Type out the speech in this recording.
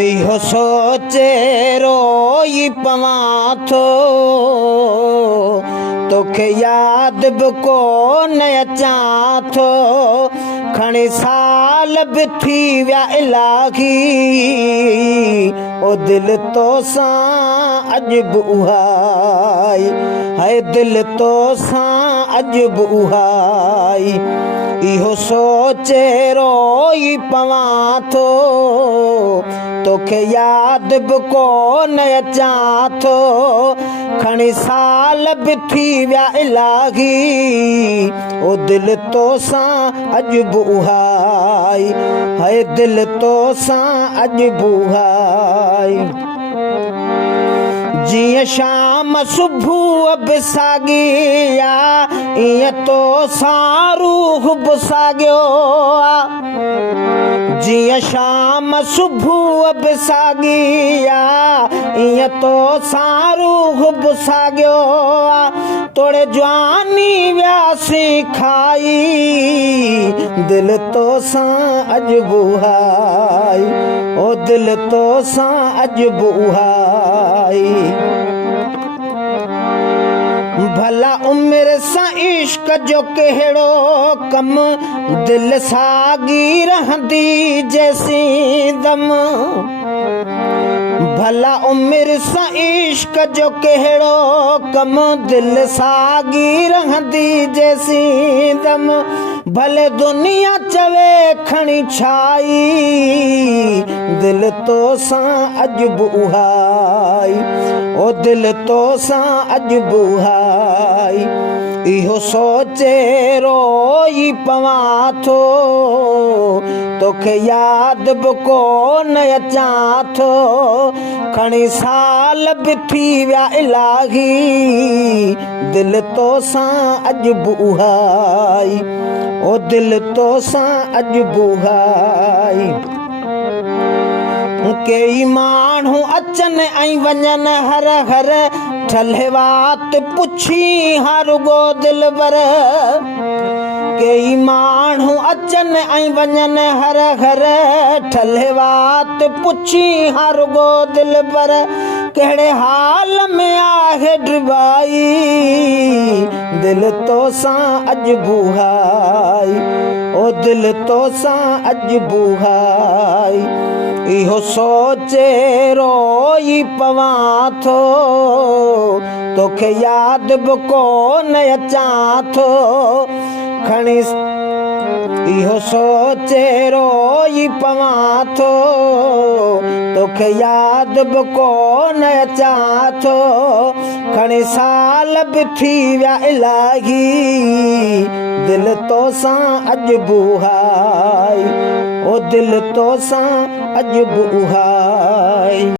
इहो सोचे रोई पवां थो तोखे यादि बि कोन अचां थो खणी साल बि थी विया इलाही ओ दिलि तोसां अॼु बि उहाई हाय दिलि तोसां अॼु बि उहाई इहो सोचे रोई पवां थो तोखे यादि बि कोन अचां थो खणी साल बि थी विया इलाही ओ दिलि तोसां अॼु बि उहाई हाय दिलि तोसां अॼु बि उहाई जीअं शाम सुबुह बि साॻी आहे ईअं तोसां रूह बि साॻियो आहे जीअं शाम सुबुह बि साॻी आहे ईअं तोसां रूह बि साॻियो आहे तोड़े जवानी वियासीं खाई दिलि तोसां अॼु बि उहाई ओ दिलि तोसां अॼु बि उहाई भला उमिरि सां इश्क जो कहिड़ो कमु दिलि साॻी रहंदी जेसीं दम भला उमिरि सां इश्क जो कहिड़ो कमु दिलि साॻी रहंदी जेसीं दम भले दुनिया चवे खणी छाई दिलि तोसां अॼु बि उहाई ओ दिलि तोसां अॼु बि उहाई इहो सोचे रोई पवां थो तोखे यादि बि कोन अचां थो खणी साल बि थी विया इलाही दिलि तोसां अॼु बि उहाई ओ दिलि तोसां अॼु बि उहाई कई माण्हू अचनि ऐं वञनि हर हर ठल्हे वात पुछी हा रुगो दिलबर कई माण्हू अचनि ऐं वञनि हर हर ठल्हे वात पुछी हा रुगो दिलबर कहिड़े हाल में आहे ड्रिबाई दिलि तोसां अॼु बि उहाई ओ दिलि तोसां अॼु बि उहाई इहो सोचे रोई पवां थो तोखे यादि बि कोन अचां थो खणी इहो सोचे रोई पवां थो तोखे यादि बि कोन अचां थो खणी साल बि थी विया इलाही दिलि तोसां अॼु बि उहाई ओ दिलि तोसां अॼु बि उहाई।